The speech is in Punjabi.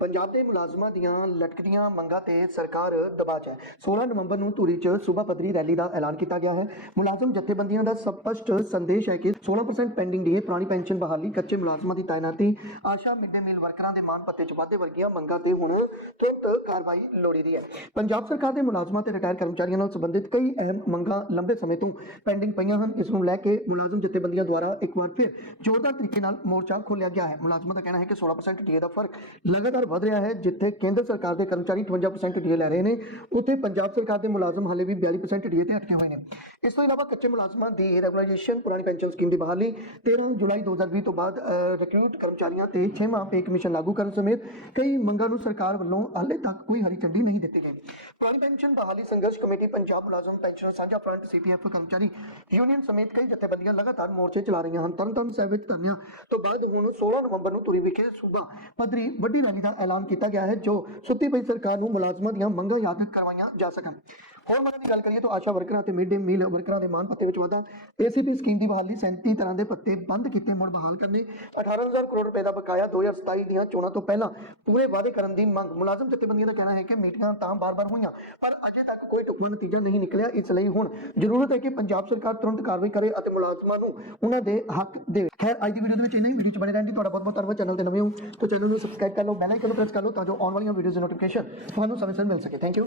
ਪੰਜਾਬ ਦੇ ਮੁਲਾਜ਼ਮਾਂ ਦੀਆਂ ਲਟਕਦੀਆਂ ਮੰਗਾਂ ਤੇ ਸਰਕਾਰ ਦਬਾਅ 'ਚ ਹੈ। 16 ਨਵੰਬਰ ਨੂੰ ਧੂਰੀ 'ਚ ਸੂਬਾ ਪੱਧਰੀ ਰੈਲੀ ਦਾ ਐਲਾਨ ਕੀਤਾ ਗਿਆ ਹੈ। ਮੁਲਾਜ਼ਮ ਜਥੇਬੰਦੀਆਂ ਦਾ ਸਪਸ਼ਟ ਸੰਦੇਸ਼ ਹੈ ਕਿ 16% ਪੈਂਡਿੰਗ ਡੀਏ ਪੁਰਾਣੀ ਪੈਨਸ਼ਨ ਬਹਾਲੀ ਕੱਚੇ ਮੁਲਾਜ਼ਮਾਂ ਦੀ ਤਾਇਨਾਤੀ, ਆਸ਼ਾ ਮਿਡ ਮੀਲ ਵਰਕਰਾਂ ਦੇ ਮਾਨ ਭੱਤੇ 'ਚ ਵਾਧੇ ਵਰਗੀਆਂ ਮੰਗਾਂ ਤੇ ਹੁਣ ਤੁਰੰਤ ਕਾਰਵਾਈ ਲੋੜੀਦੀ ਹੈ। ਪੰਜਾਬ ਸਰਕਾਰ ਦੇ ਮੁਲਾਜ਼ਮਾਂ ਤੇ ਰਿਟਾਇਰ ਕਰਮਚਾਰੀਆਂ ਨਾਲ ਸੰਬੰਧਿਤ ਕਈ ਅਹਿਮ ਮੰਗਾਂ ਲੰਬੇ ਸਮੇਂ ਤੋਂ ਪੈਂਡਿੰਗ ਪਈਆਂ ਹਨ। ਇਸ ਨੂੰ ਲੈ ਕੇ ਮੁਲਾਜ਼ਮ ਜਥੇਬੰਦੀਆਂ ਦੁਆਰਾ ਇੱਕ ਵਾਰ ਫਿਰ ਜ਼ੋਰਦਾਰ ਤਰੀਕੇ ਨਾਲ ਮੋਰਚਾ ਖੋਲ੍ਹਿਆ ਗਿਆ ਹੈ। ਮੁਲਾਜ਼ਮਾਂ ਦਾ ਕਹਿਣਾ ਹੈ ਕਿ 16% ਡੀਏ ਦਾ ਫ਼ਰਕ ਲਗਾਤਾਰ ਵਧ ਰਿਹਾ ਹੈ, ਜਿੱਥੇ ਕੇਂਦਰ ਸਰਕਾਰ ਦੇ ਕਰਮਚਾਰੀ 58% ਡੀਏ ਲੈ ਰਹੇ ਨੇ, ਉੱਥੇ ਪੰਜਾਬ ਸਰਕਾਰ ਦੇ ਮੁਲਾਜ਼ਮ ਹਾਲੇ ਵੀ 42% ਡੀਏ ਤੇ ਅਟਕੇ ਹੋਏ ਨੇ। ਇਸ ਤੋਂ ਇਲਾਵਾ ਕੱਚੇ ਮੁਲਾਜ਼ਮਾਂ ਦੀ ਰੈਗੂਲਰਾਈਜੇਸ਼ਨ ਪੁਰਾਣੀ ਪੈਨਸ਼ਨ ਸਕੀਮ ਦੀ ਬਹਾਲੀ 13 ਜੁਲਾਈ 2020 ਤੋਂ ਬਾਅਦ ਰਿਕਰੂਟ ਕਰਮਚਾਰੀਆਂ ਤੇ 6 ਮਾਹ ਪੇ ਕਮਿਸ਼ਨ ਲਾਗੂ ਕਰਨ ਸਮੇਤ ਕਈ ਮੰਗਾਂ ਨੂੰ ਸਰਕਾਰ ਵੱਲੋਂ ਹਾਲੇ ਤੱਕ ਕੋਈ ਹਰੀ ਝੰਡੀ ਨਹੀਂ ਦਿੱਤੀ ਗਈ। ਪੁਰਾਣੀ ਪੈਨਸ਼ਨ ਬਹਾਲੀ ਸੰਘਰਸ਼ ਕਮੇਟੀ ਪੰਜਾਬ ਮੁਲਾਜ਼ਮ ਪੈਨਸ਼ਨ ਸਾਂਝਾ ਫਰੰਟ ਸੀਪੀਐਫ ਕਰਮਚਾਰੀ ਯੂਨੀਅਨ ਸਮੇਤ ਕਈ ਜਥੇਬੰਦੀਆਂ ਲਗਾਤਾਰ ਮੋਰਚੇ ਚਲਾ ਰਹੀਆਂ ਹਨ। ਤਰਨਤਾਰਨ ਸਾਹਿਬ ਵਿੱਚ ਧਰਨਿਆਂ ਤੋਂ ਬਾਅਦ ਹੁਣ 16 ਨਵੰਬਰ ਨੂੰ ਧੂਰੀ ਵਿਖੇ ਸੂਬਾ ਪੱਧਰੀ ਵੱਡੀ ਰੈਲੀ ਦਾ ਐਲਾਨ ਕੀਤਾ ਗਿਆ ਹੈ, ਜੋ ਸੁੱਤੀ ਪਈ ਸਰਕਾਰ ਨੂੰ ਮੁਲਾਜ਼ਮਾਂ ਦੀਆਂ ਮੰਗਾਂ ਯਾਦ ਕਰਵਾਈਆਂ ਜਾ ਸਕਣ। ਹੋਰ ਮੰਗਾਂ ਦੀ ਗੱਲ ਕਰੀਏ ਤਾਂ ਆਸ਼ਾ ਵਰਕਰਾਂ ਅਤੇ ਮਿਡ ਡੇ ਮੀਲ ਵਰਕਰਾਂ ਦੇ ਮਾਨ ਭੱਤੇ ਵਿੱਚ ਵਾਧਾ। ਏਸੀਪੀ ਸਕੀਮ ਦੀ ਬਹਾਲੀ 37 ਤਰ੍ਹਾਂ ਦੇ ਭੱਤੇ ਬੰਦ ਕੀਤੇ ਮੁੜ ਬਹਾਲ ਕਰਨੇ। 18000 ਕਰੋੜ ਰੁਪਏ ਦਾ ਬਕਾਇਆ 2027 ਦੀਆਂ ਚੋਣਾਂ ਤੋਂ ਪਹਿਲਾਂ ਪੂਰੇ ਵਾਅਦੇ ਕਰਨ ਦੀ ਮੰਗ। ਮੁਲਾਜ਼ਮ ਜਥੇਬੰਦੀਆਂ ਦਾ ਕਹਿਣਾ ਹੈ ਕਿ ਮੀਟਿੰਗਾਂ ਤਾਂ ਬਾਰ-ਬਾਰ ਹੋਈਆਂ, ਪਰ ਅਜੇ ਤੱਕ ਕੋਈ ਢੁਕਵਾਂ ਨਤੀਜਾ ਨਹੀਂ ਨਿਕਲਿਆ। ਇਸ ਲਈ ਹੁਣ ਜ਼ਰੂਰਤ ਹੈ ਕਿ ਪੰਜਾਬ ਸਰਕਾਰ ਤੁਰੰਤ ਕਾਰਵਾਈ ਕਰੇ ਅਤੇ ਮੁਲਾਜ਼ਮਾਂ ਨੂੰ ਉਹਨਾਂ ਦੇ ਹੱਕ ਦੇਵੇ ਖੈਰ, ਅੱਜ ਦੀ ਵੀਡੀਓ ਦੇ ਵਿੱਚ ਇੰਨਾ ਹੀ। ਵੀਡੀਓ ਚ ਬਣੇ ਰਹਿਣ ਦੀ ਤੁਹਾਡਾ ਬਹੁਤ ਬਹੁਤ ਧੰਨਵਾਦ। ਚੈਨਲ ਤੇ ਨਵੇਂ ਹੋ ਤਾਂ ਚੈਨਲ ਨੂੰ ਸਬਸਕ੍ਰਾਈਬ ਕਰ ਲਓ ਬੈਲ ਆਈਕਨ ਨੂੰ ਪ੍ਰੈਸ ਕਰ ਲਓ ਤਾਂ ਜੋ ਆਉਣ ਵਾਲੀਆਂ ਵੀਡੀਓਜ਼ ਦੀ ਨੋਟੀਫਿਕੇਸ਼ਨ ਤੁਹਾਨੂੰ ਸਮੇਂ ਸਿਰ ਮਿਲ ਸਕੇ। Thank you